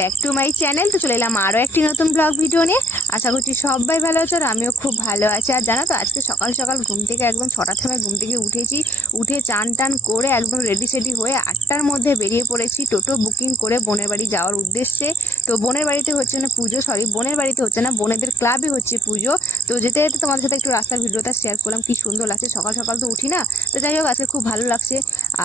Back to my channel তো চলে এলাম আরও একটি নতুন ব্লগ ভিডিও নিয়ে। আশা করছি সবাই ভালো আছো আর আমিও খুব ভালো আছি। আর জানো তো, আজকে সকাল সকাল ঘুম থেকে একদম ছটা সময় ঘুম থেকে উঠেছি। উঠে চান টান করে একদম রেডি সেডি হয়ে আটটার মধ্যে বেরিয়ে পড়েছি। টোটো বুকিং করে বোনের বাড়ি যাওয়ার উদ্দেশ্যে। তো বোনের বাড়িতে হচ্ছে না পুজো সরি বোনের বাড়িতে হচ্ছে না, বোনেদের ক্লাবে হচ্ছে পুজো। তো যেতে যেতে তোমাদের সাথে একটু রাস্তার ভিডিওটা শেয়ার করলাম, কি সুন্দর লাগছে। সকাল সকাল তো উঠি না, তো যাই হোক, আজকে খুব ভালো লাগছে।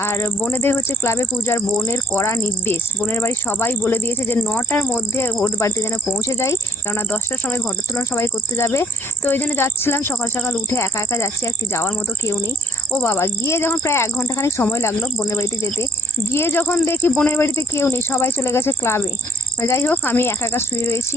আর বোনেদের হচ্ছে ক্লাবে পূজার বোনের করা নির্দেশ। বোনের বাড়ি সবাই বলে দিয়েছে যে নটার মধ্যে ওর বাড়িতে যেন পৌঁছে যাই, কেননা দশটার সময় ঘটোত্তোলন সবাই করতে যাবে। তো ওই জন্য যাচ্ছিলাম, সকাল সকাল উঠে একা একা যাচ্ছি, আর কি যাওয়ার মতো কেউ নেই। ও বাবা, গিয়ে যখন প্রায় এক ঘন্টাখানিক সময় লাগল বোনের বাড়িতে যেতে, গিয়ে যখন দেখি বোনের বাড়িতে কেউ নেই, সবাই চলে গেছে ক্লাবে যাই হোক, আমি একা একা শুয়ে রয়েছি।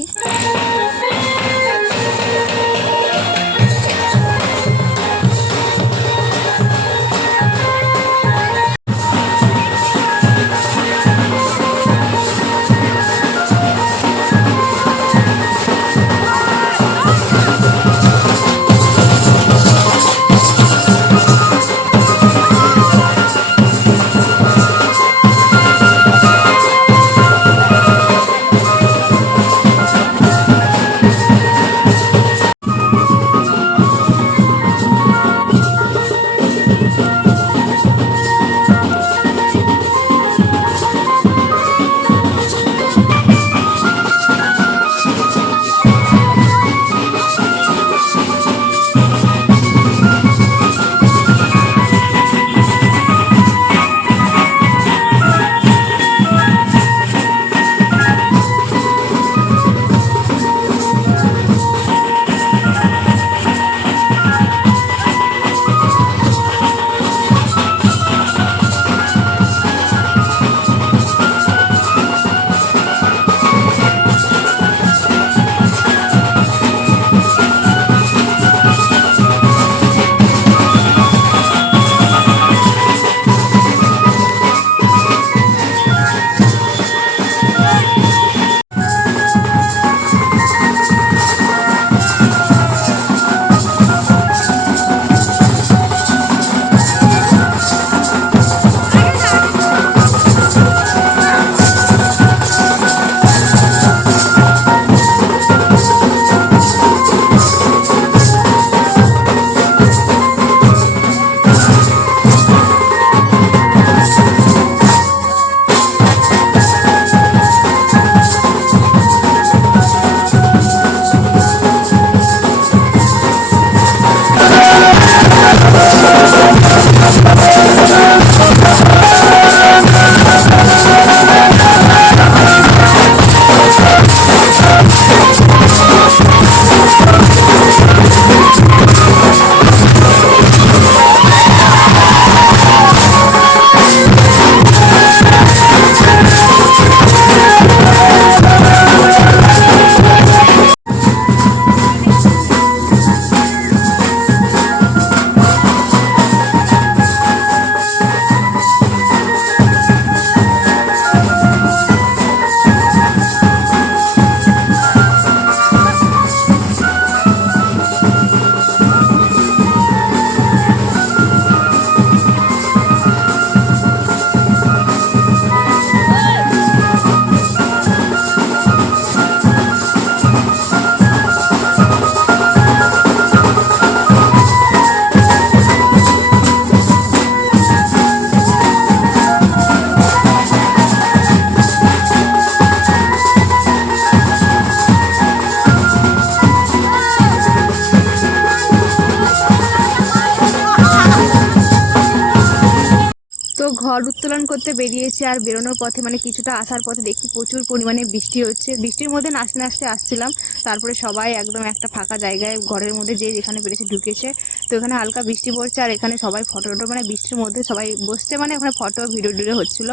ঘর উত্তোলন করতে বেরিয়েছি আর বেরোনোর পথে মানে কিছুটা আসার পথে দেখি প্রচুর পরিমাণে বৃষ্টি হচ্ছে। বৃষ্টির মধ্যে নাচতে নাচতে আসছিলাম। তারপরে সবাই একদম একটা ফাঁকা জায়গায় ঘরের মধ্যে যে যেখানে পেরেছে ঢুকেছে। তো এখানে হালকা বৃষ্টি পড়ছে আর এখানে সবাই ফটো টটো মানে বৃষ্টির মধ্যে সবাই বসছে মানে ওখানে ফটো ভিডিও টিডিও হচ্ছিল।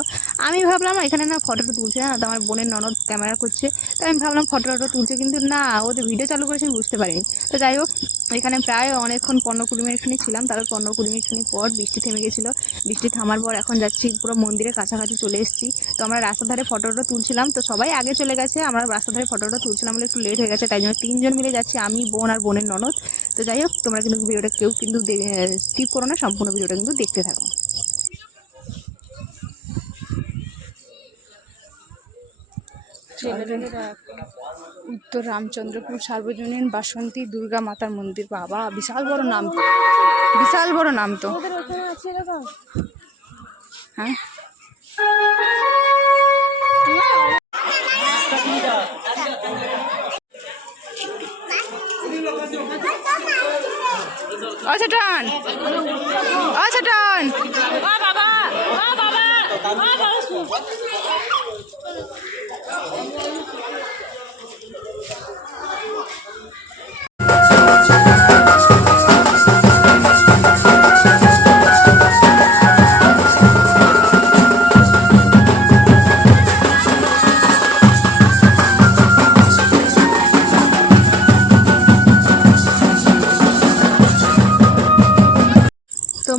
আমি ভাবলাম এখানে না ফটোটা তুলছে না। তো আমার বোনের ননদ ক্যামেরা করছে। তো আমি ভাবলাম ফটো টটো তুলছে কিন্তু না, ও যে ভিডিও চালু করেছে, আমি বুঝতে পারিনি। তো যাই হোক, এখানে প্রায় অনেকক্ষণ পনেরো কুড়ি মিনিটখানি ছিলাম। তারপর পনেরো কুড়ি মিনিটখানি পর বৃষ্টি থেমে গেছিল। বৃষ্টি থামার পর এখন যাচ্ছি, পুরো মন্দিরের কাছাকাছি চলে এসেছি। তো আমরা রাস্তার ধারে ফটোটা তুলছিলাম। তো সবাই আগে চলে গেছে। আমরা রাস্তার ধারে ফটোটা তুলছিলাম বলে একটু লেট হয়ে গেছে। তাই জন্য তিনজন মিলে যাচ্ছি, আমি, বোন আর বোনের ননদ। তো যাই হোক, তোমরা কিন্তু ভিডিওটা কিন্তু স্কিপ করো না সম্পূর্ণ ভিডিওটা কিন্তু দেখতে থাকো। উত্তর রামচন্দ্রপুর সার্বজনীন বাসন্তী দুর্গা মাতার মন্দির বাবা বিশাল বড় নাম তো। বিশাল বড় নাম তো। হ্যাঁ। আচ্ছা টান। আচ্ছা টান। তো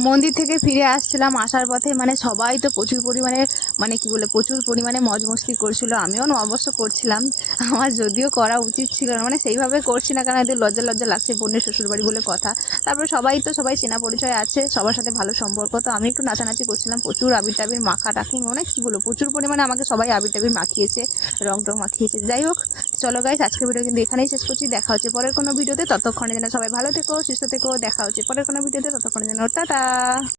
মন্দির থেকে ফিরে আসছিলাম, আসার পথে মানে সবাই তো প্রচুর পরিমাণে মানে কি বলে, প্রচুর পরিমাণে মজ মস্তি করছিল। আমিও অবশ্য করছিলাম, আমার যদিও করা উচিত ছিল না মানে সেইভাবে করছি না কারণ এদের লজ্জা লজ্জা লাগছে বোনের শ্বশুরবাড়ি বলে কথা। তারপরে সবাই তো সবাই চেনা পরিচয় আছে, সবার সাথে ভালো সম্পর্ক, তো আমি একটু নাচানাচি করছিলাম, প্রচুর আবির টাবির মাখা টাকি মানে কি বলব, প্রচুর পরিমাণে আমাকে সবাই আবির টাবির মাখিয়েছে, রং টং মাখিয়েছে। যাই হোক, চলো গাইস আজকের ভিডিও কিন্তু এখানেই শেষ করছি, দেখা হচ্ছে পরের কোনো ভিডিওতে ততক্ষণে যেন সবাই ভালো থেকো, সুস্থ থেকো, দেখা হচ্ছে পরের কোনো ভিডিওতে ততক্ষণে যেন টাটা! Dadah.